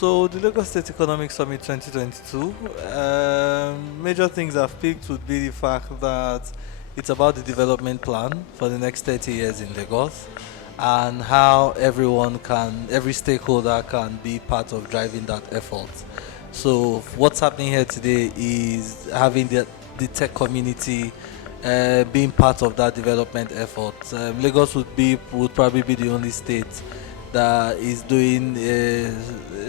So the Lagos State Economic Summit 2022, major things I've picked would be the fact that it's about the development plan for the next 30 years in Lagos and how every stakeholder can be part of driving that effort. So what's happening here today is having the tech community being part of that development effort. Lagos would probably be the only state that is doing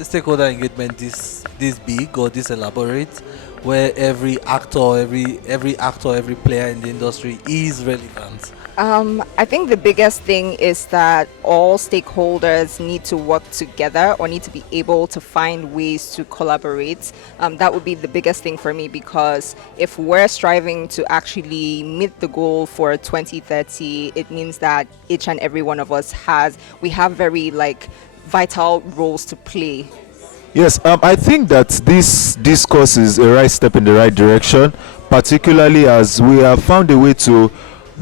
stakeholder engagement this big or this elaborate, where every player in the industry is relevant. I think the biggest thing is that all stakeholders need to work together or need to be able to find ways to collaborate. That would be the biggest thing for me, because if we're striving to actually meet the goal for 2030, it means that each and every one of us we have very vital roles to play. Yes, I think that this discourse is a right step in the right direction, particularly as we have found a way to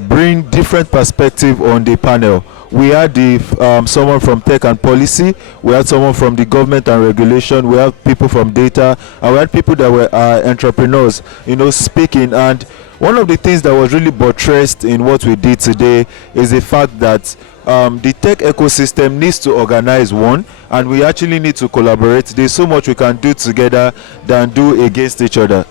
bring different perspective on the panel. We had someone from tech and policy, we had someone from the government and regulation, we have people from data, and we had people that were entrepreneurs, speaking. And one of the things that was really buttressed in what we did today is the fact that the tech ecosystem needs to organize one, and we actually need to collaborate. There's so much we can do together than do against each other.